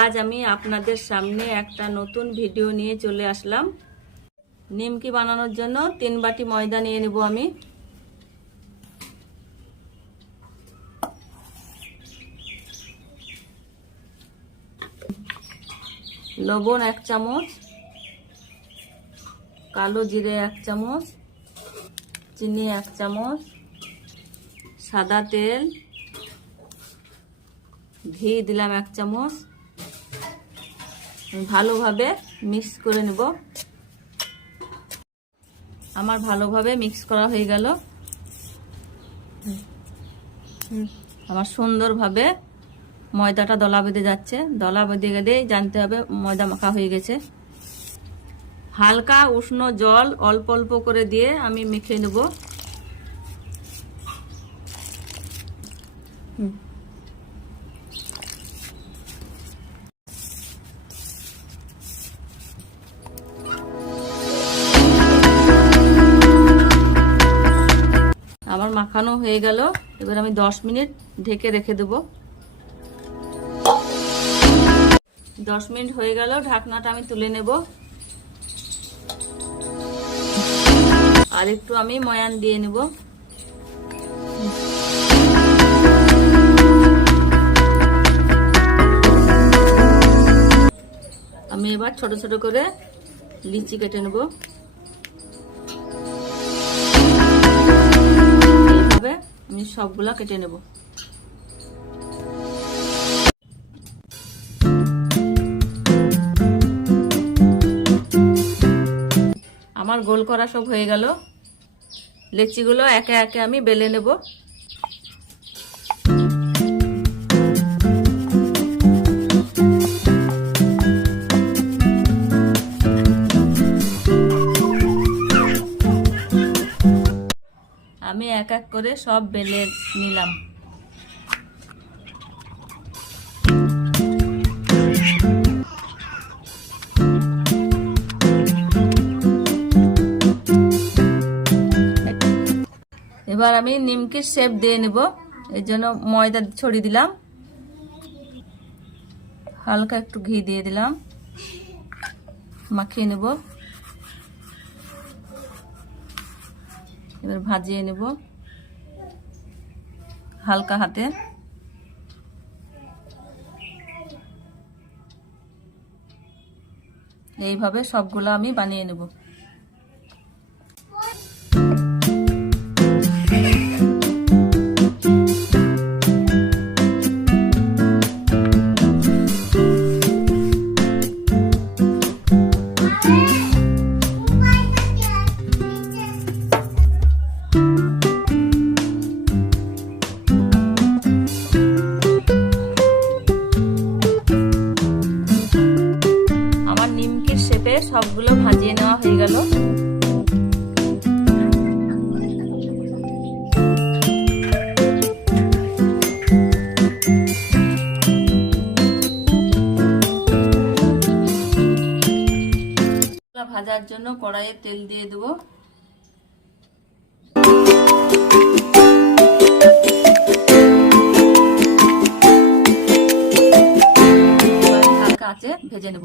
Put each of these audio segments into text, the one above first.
আজ আমি আপনাদের সামনে একটা নতুন ভিডিও নিয়ে চলে আসলাম। নিমকি বানানোর জন্য 3 বাটি ময়দা নিয়ে নেব আমি। লবণ 1 চামচ, কালো জিরে 1 চামচ, চিনি 1 চামচ, সাদা তেল, ঘি দিলাম 1 চামচ। ভালোভাবে মিক্স করে নেব। আমার ভালোভাবে মিক্স করা হয়ে গেল। আমার সুন্দরভাবে ময়দাটা দলা বেঁধে যাচ্ছে। দলা বেঁধে গেলে জানতে হবে ময়দা মাখা হয়ে গেছে। হালকা উষ্ণ জল অল্প অল্প করে দিয়ে আমি মেখে নেব। আমার মাখানো হয়ে গেল। এবার আমি 10 মিনিট ঢেকে রেখে দেব। 10 মিনিট হয়ে গেল, ঢাকনাটা আমি তুলে নেব। আর একটু আমি ময়ান দিয়ে নেব। আমি এবার ছোট ছোট করে লিচি কেটে নেব। এইভাবে আমি সবগুলা কেটে নেব। আমার গোল করা সব হয়ে গেল। লিচিগুলো একে একে আমি বেলে নেব। আমি এক এক করে সব বেলে নিলাম। এবার আমি নিমকির শেপ দিয়ে নেব। এর জন্য ময়দা ছড়িয়ে দিলাম, হালকা একটু ঘি দিয়ে দিলাম, মাখিয়ে নেব। এবার ভাজিয়ে নেব হালকা হাতে। এইভাবে সবগুলো আমি বানিয়ে নেব। সবগুলো ভাজিয়ে নেওয়া হয়ে গেল। ভাজার জন্য কড়াইয়ে তেল দিয়ে দেব। হালকা আঁচে ভেজে নেব।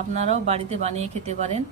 আপনারাও বাড়িতে বানিয়ে খেতে পারেন।